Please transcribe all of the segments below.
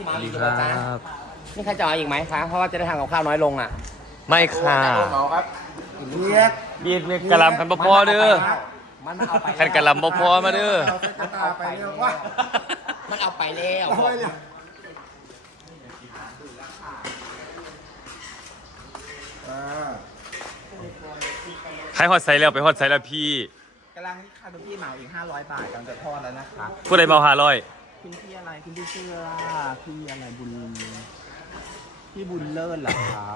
ที่มาดีอีกคแล้รัวจ้าบนี่ใครจะเอาอีกไหมคะ เพราะว่าจะได้ทำกับข้าวน้อยลงอะไม่ค่ะเหมาครับเรียกบีดกระลำกันบ่พอเด้อมันเอาไปคันกระลำบ่พอมาเด้อเอาเส้นตาไปเรียกว่ามันเอาไปแล้วโอ้ยเนี่ยอ่าใครฮอดใส่แล้วไปฮอดใส่แล้วพี่กำลังค่าทุกที่เหมาอีก500บาทกำลังจะทอดแล้วนะคะผู้ใดเมาหาร้อย คุณพี่อะไรคุณพี่ชื่อว่าพี่อะไรบุญพี่บุญเลิศเหรอคะ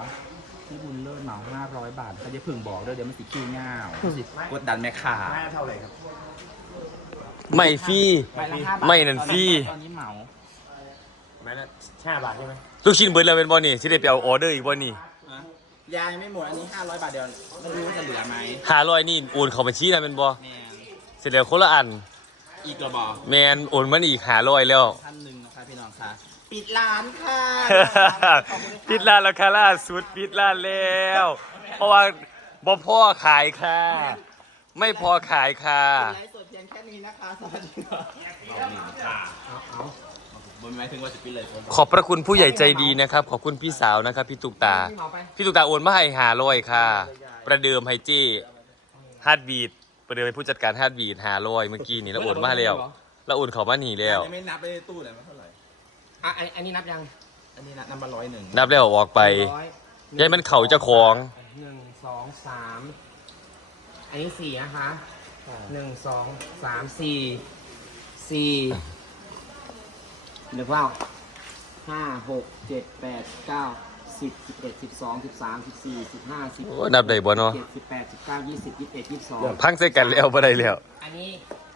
พี่บุญเลิศเหมา500บาทเขาจะพึ่งบอกด้วยเดี๋ยวมันสิขี้เง่าวสิกดดันแม่ขาเท่าไหร่ครับไม่ฟรีไปละห้าบาทไม่นั่นฟรีตอนนี้เหมาไม่นะห้าบาทใช่ไหมลูกชิ้นเบิดแล้วเป็นบ่นี่สิได้ไปเอาออเดอร์อีกบ่นี่อะยายังไม่หมดอันนี้500บาทเดียวไม่รู้ว่าจะเหลือไหมหาร้อยนี่โอนเข้าบัญชีนะเป็นบ่แมนเสร็จแล้วคนละอัน อีกกระบอกแมนโอนมันอีกหาร้อยแล้ว ท่านหนึ่งนะคะพี่น้องค่ะ ปิดร้านค่ะปิดร้านแล้วค่ะล่าสุดปิดร้านแล้ว เพราะว่าบ่พอขายค่ะ ไม่พอขายค่ะ ไลฟ์สดเพียงแค่นี้นะคะสวัสดีค่ะเอาหนึ่งค่ะบนหมายถึงว่าจะปิดเลยขอบพระคุณผู้ใหญ่ใจดีนะครับ ขอบคุณพี่สาวนะครับ พี่ตุกตา พี่เหมาไปพี่ตุกตาโอนมาให้หาร้อยค่ะ ประเดิมให้เจ้ฮาร์ดบีด ประเดิมให้ผู้จัดการฮาร์ดบีดหาร้อยเมื่อกี้นี่แล้วโอนมาแล้วแล้วโอนเขามาหนีแล้ว ยังไม่นับไปในตู้เลยมันเท่าไหร่อะอันอันนี้นับยังอันนี้นะนับมาร้อยหนึ่งนับแล้วออกไปร้อยยายมันเข่าเจ้าของหนึ่งสองสามอันนี้สี่นะคะหนึ่งสองสามสี่สี่หรือว่าห้าหกเจ็ดแปดเก้า สิบสิบเอ็ดสิบสองสิบสามสิบสี่สิบห้าสิบโอ้นับได้บ่เนาะ เจ็ดสิบแปดสิบเก้ายี่สิบยี่สิบเอ็ดยี่สิบสองพังใส่กันแล้วบ่ได้แล้ว อันนี้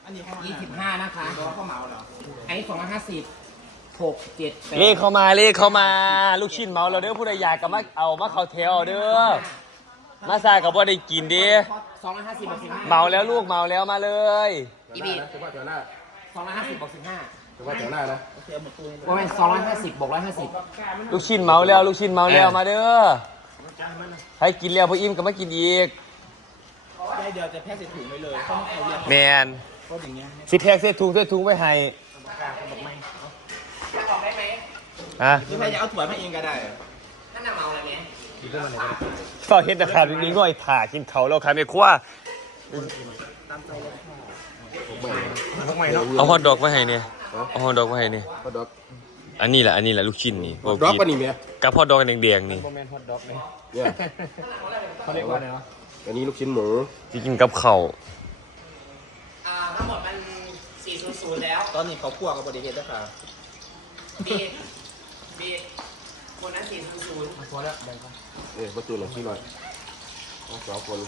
อันนี้เขายี่สิบห้านะคะตัวเขาเหมาเหรออันนี้สองร้อยห้าสิบหกเจ็ดแปดเลขเข้ามาเลขเข้ามา ลูกชิ้นเมาแล้วเด้อผู้ใดอยากก็มาเอามาเข้าแถวเด้อมาซากับบ่ได้กินเด้สองร้อยห้าสิบบวกสิบห้าเมาแล้วลูกเมาแล้วมาเลยอีบีถือว่าแถวหน้าสองร้อยห้าสิบบวกสิบห้า ถือว่าแถวหน้านะโอเคเอาหมดตู้ให้เลยว่าเป็นสองร้อยห้าสิบบวกร้อยห้าสิบลูกชิ้นเมาแล้วลูกชิ้นเมาแล้วมาเด้อให้กินแล้วพออิ่มก็มากินอีกได้เดี๋ยวจะแพ็คใส่ถุงไว้เลยต้องเอาเรียงแมนก็อย่างเงี้ยสิแพ็กเส้ถุงเส้ถุงไว้ให้บอกไม่จะออกได้ไหมฮะหรือใครจะเอาถั่วมาเองก็ได้นั่นน่ะเมาอะไรเนี่ยก็เห็นแต่ขาดนิดหน่อยถ่ากินเขาแล้วครับแม่ครัวเอาฮอทดอกมาให้เนี่ย เอาฮอทดอกมาให้เนี่ยฮอตดอกอันนี้แหละอันนี้แหละลูกชิ้นนี่พวกดอกกินปะนี่เมียกับฮอทดอกแดงๆนี่โมเมนต์ฮอตด็อกเลยเนี่ยเขาเรียกว่าอะไรวะอันนี้ลูกชิ้นหมูที่กินกับเขาวอ่าทั้งหมดมันสี่ศูนย์ศูนย์แล้วตอนนี้เขาคั่วกับบริเวณด้วยค่ะบีบีคนนั้นสี่ศูนย์ศูนย์พอแล้วแบ่งกันเอ้ยประตูหน่อยที่หน่อยเอาสองคน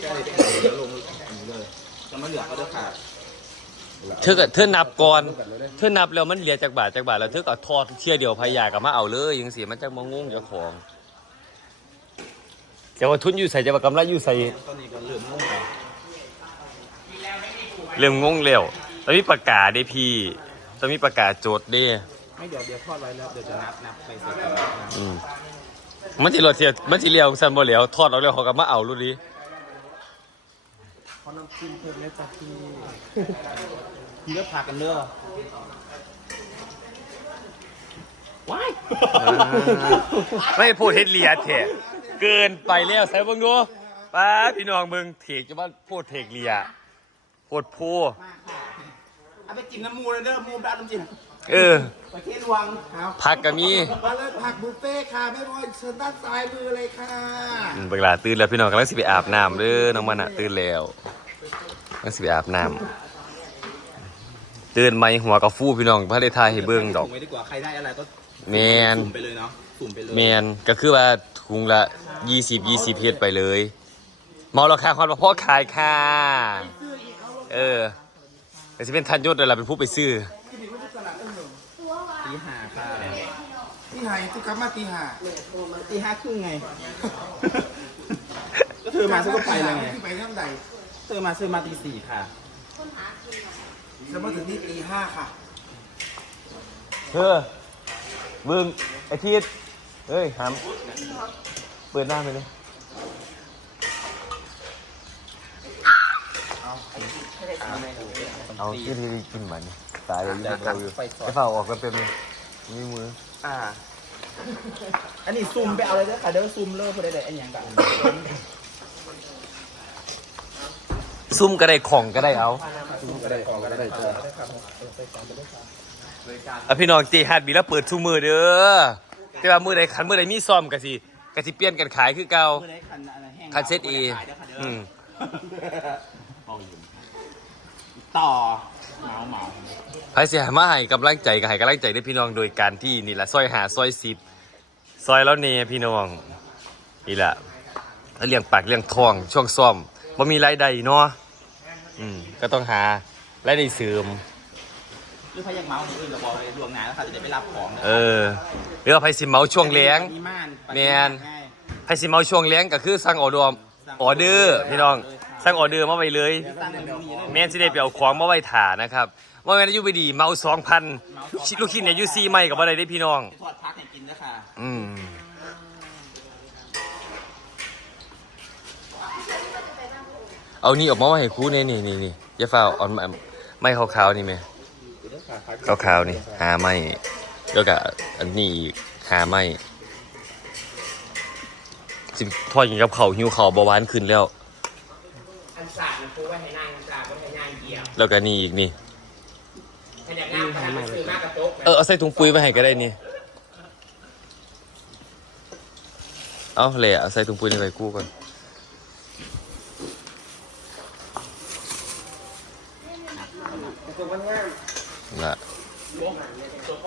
แค่เลยเดี๋ยวลงอย่างนี้เลย จะมาเหลือก็ด้วยค่ะเธอก็เธอนับก่อนเธอนับแล้วมันเหลือจากบาทจากบาทแล้วเธอก็ทอดเชี่ยเดียวพายากับมาเอาเลยยังเสียมันจะมางงเจ้าของจะว่าทุนอยู่ใส่จะว่ากำไรอยู่ใส่ตอนนี้ก็เหลือมุ่งแล้วเริ่มงงแล้วตอนนี้ประกาศได้พี่ตอนนี้ประกาศโจทย์เด้ไม่เดี๋ยวเดี๋ยวทอดไว้แล้วเดี๋ยวจะนับนับไปใส่กันนะอืมมันสิรอเสียมันสิเลียวซันบ่เหลียวทอดเอาแล้วเขาก็มาเอารุ่น นี้ขอน้ำจิ้มเพิ่มเลยจ้ะพี่เลือกผักกันเด้อว้ายไม่พูดเฮ็ดเลียแท้เกินไปแล้วใส่เบิ่งดูป้าพี่น้องเบิ่งเถกจะว่าพูดเถกเลียโพดโพมากค่ะเอาไปจิ้มน้ำมูเลยเด้อมูด้านน้ำจิ้ม เออ ประเทศวังครับผักก็มีมาเลยผักบุฟเฟ่ต์ค่ะไม่พอเชิญด้านซ้ายมือเลยค่ะอืมเวลาตื่นแล้วพี่น้องกำลังสิไปอาบน้ำเด้อน้องมันอะตื่นแล้วกำลังสิไปอาบน้ำตื่นมาหัวกระฟูพี่น้องพระได้ทายให้เบิ่งดอก สุ่มไว้ดีกว่าใครได้อะไรก็แมน สุ่มไปเลยเนาะสุ่มไปเลยแมนก็คือว่าถุงละยี่สิบยี่สิบเฮ็ดไปเลยเมาราคาความประพอขายค่ะ เออแต่จะเป็นทันยศเลยล่ะเป็นผู้ไปซื้อ ตีห้าค่ะ ตีหายตุกกลับมาตีหาตีห้าครึ่งไง ก็เธอมาซื้อก็ไปเลยไงที่ไปน้ำใดเธอมาซื้อมาตีสี่ค่ะสมมติถึงนี่ตีห้าค่ะ เธอเบิ่งไอ้ทีดเฮ้ยหามเปิดหน้าไปเลยเอาเอาที่ที่กินมันตายเลยอยู่เราอยู่ไอ้เฝ้าออกก็เป็นมีมือ อ่า อันนี้ซูมไปเอาเลยเด้อค่ะเด้อซูมเลิกพอได้เลยอันอย่างกันซุ่มก็ได้ของก็ได้เอาก็ได้ของก็ได้จ้ะอะพี่น้องตีฮัดบีแล้วเปิดทุกมือเด้อแต่ว่ามือใดขันมือใดมีซ่อมก็สิก็สิเปลี่ยนกันขายคือเก่าเมื่อได้คันอะไรแห้งคันเซ็ตเอขายเด้อค่ะเด้ออืมเอาอยู่ต่อเมาเมาไผสิหามาให้กำลังใจก็ให้กำลังใจด้วยพี่น้องโดยการที่นี่แหละซอยหาซอยสิบ ซอยแล้วเนี่ยพี่น้องนี่แหละแล้วเลี้ยงปากเลี้ยงท้องช่วงซ่อมบ่มีรายได้เนาะอืมก็ต้องหารายได้เสริมหรือพยังเมาคนอื่นก็บอกเลยดวงงานแล้วค่ะจะได้ไปรับของนะเออหรือว่าไผสิเมาช่วงแล้งอีม่านแม่นไผสิเมาช่วงแล้งก็คือสั่งออเดอร์ออเดอร์พี่น้องสั่งออเดอร์มาไว้เลยตั้งแต่มีเลยแม่นสิได้ไปเอาของมาไว้ถ่านะครับ ว่าแม่นอายุไปดีเมาสองพันลูกชิ้นเนี่ยอายุสี่ไม่กับอะไรได้พี่น้องทอดพักให้กินนะค่ะอืมเอานี่ออกมาไว้ให้ครูเนี่ยนี่นี่นี่อย่าฝ้าวเอาไม้ไม้ขาวๆนี่ไหมขาวๆนี่หาไม้แล้วก็อันนี้อีกหาไม้สิทอดกินกับเขาวหิวเขาวเบาหวานขึ้นแล้ว อันสาดมันคือไว้ให้นั่งสาดไว้ให้นั่งเหยียบแล้วก็นี่อีกนี่ เออเอาใส่ถุงปุ๋ยมาให้ก็ได้นี่ เอาเลยเอาใส่ถุงปุ๋ยนี่ไปกู้ก่อนกระจกมันง่ายละลงหันเลยกระจกเอ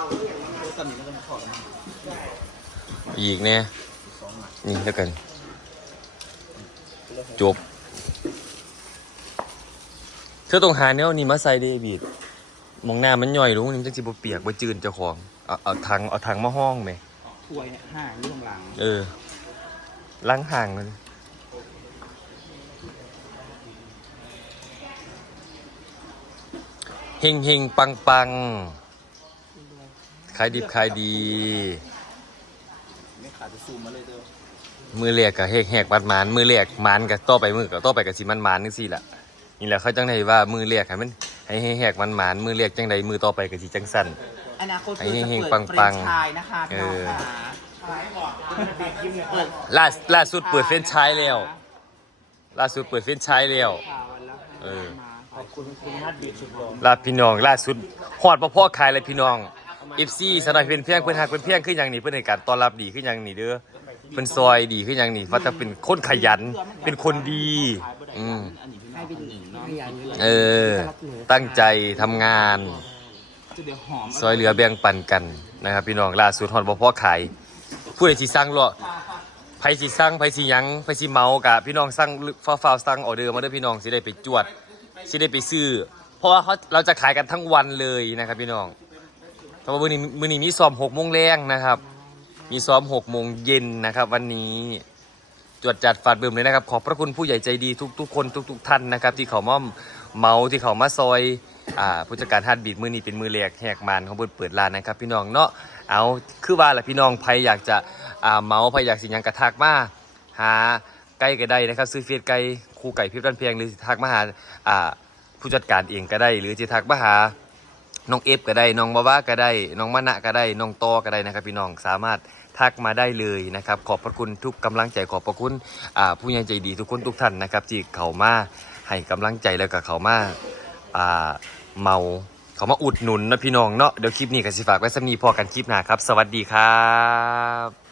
าเรื่องมันตอนนี้มันก็มาทอดนะอีกเนี่ยนี่แล้วกัน จบ เธอต้องหาแนวนี้มาใส่เดวิดมองหน้ามันย่อยลงนี่มันจะสิบ่เปียกบ่จืนเจ้าของเอาเอาถังเอาถังมาห้องไหมถ้วยเนี่ยห้าเรื่องหลังเออล้างห่างเลยเฮงเฮงปังปังขายดิบขายดี ไม่ขาดจะซูมมาเลยเด้อมือเรียกกับแหกแหกบัดหมานมือเรียกหมานกับต่อไปมือกับต่อไปกับสิมันหมานนึงสิล่ะ นี่แหละเขาจังไดว่ามือเรียกให้มันให้แหกแหกมันหมานมือเรียกจังใดมือต่อไปกับสิจังสั่น อนาคตไอ้คือจะเฮงเปิดๆปังๆเฟรนช์ชายนะคะพี่น้องค่ะเปิดล่าล่าสุดเปิดเฟ้นชายแล้ว ล่าสุดเปิดเฟ้นชายแล้วข่าววันละเออ ขอบคุณคุณฮัทบีสุดหล่อลาพี่น้องล่าสุดฮอดบ่พ่อขายเลยพี่น้อง FC สนอยเป็นเพียงเพิ่นฮักเป็นเพียงคือหยังนี่เพิ่นให้การต้อนรับดีคือหยังนี่เด้อเพิ่นซอยดีคือหยังนี่ว่าจะเป็นคนขยันเป็นคนดี อืม อันนี้พี่น้องคนหนึ่งเนเออ ตั้งใจทำงาน เดี๋ยวหอมซอยเหลือแบ่งปันกันนะครับ พี่น้องล่าสุดฮอดบ่พ่อขายผู้ใดสิสั่งหรอไผสิสั่งไผสิหยังไผสิเมากะพี่น้องสั่งฟ้าวๆสั่งออเดอร์มาเด้อพี่น้องสิได้ไปจวดสิได้ไปซื้อ เพราะว่าเขาเราจะขายกันทั้งวันเลยนะครับพี่น้องเพราะว่ามื้อนี้มื้อนี้มีซ้อม6โมงแรงนะครับ มีซ้อม6โมงเย็นนะครับ วันนี้ จวดจัดฝาดบิ่มเลยนะครับ ขอบพระคุณผู้ใหญ่ใจดีทุก ๆ คนทุก ๆ ท่านนะครับ ที่เขามาเมาที่เขามาซอยอ่าผู้จัดการฮัดบีดมือนี้เป็นมือแรกแหกมานของเปิดเปิดร้านนะครับ พี่น้องเนาะเอาคือว่าแหละพี่น้องใครอยากจะอ่าเมาใครอยากสิหยังกระทักมาหาไก่ก็ได้นะครับซื้อเฟียดไก่คู่ไก่พิบรันเพียงหรือทักมาหาอ่าผู้จัดการเองก็ได้ หรือจะทักมาหาน้องเอฟก็ได้น้องบาบ้าก็ได้น้องมะนะก็ได้น้องตอก็ได้นะครับ พี่น้องสามารถ ทักมาได้เลยนะครับขอบพระคุณทุกกำลังใจขอบพระคุณผู้ใหญ่ใจดีทุกคนทุกท่านนะครับที่เขามาให้กำลังใจแล้วก็เขามาเมาเขามาอุดหนุนนะพี่น้องเนาะเดี๋ยวคลิปนี้ก็สิฝากไว้สำนีพอกันคลิปหน้าครับ สวัสดีครับ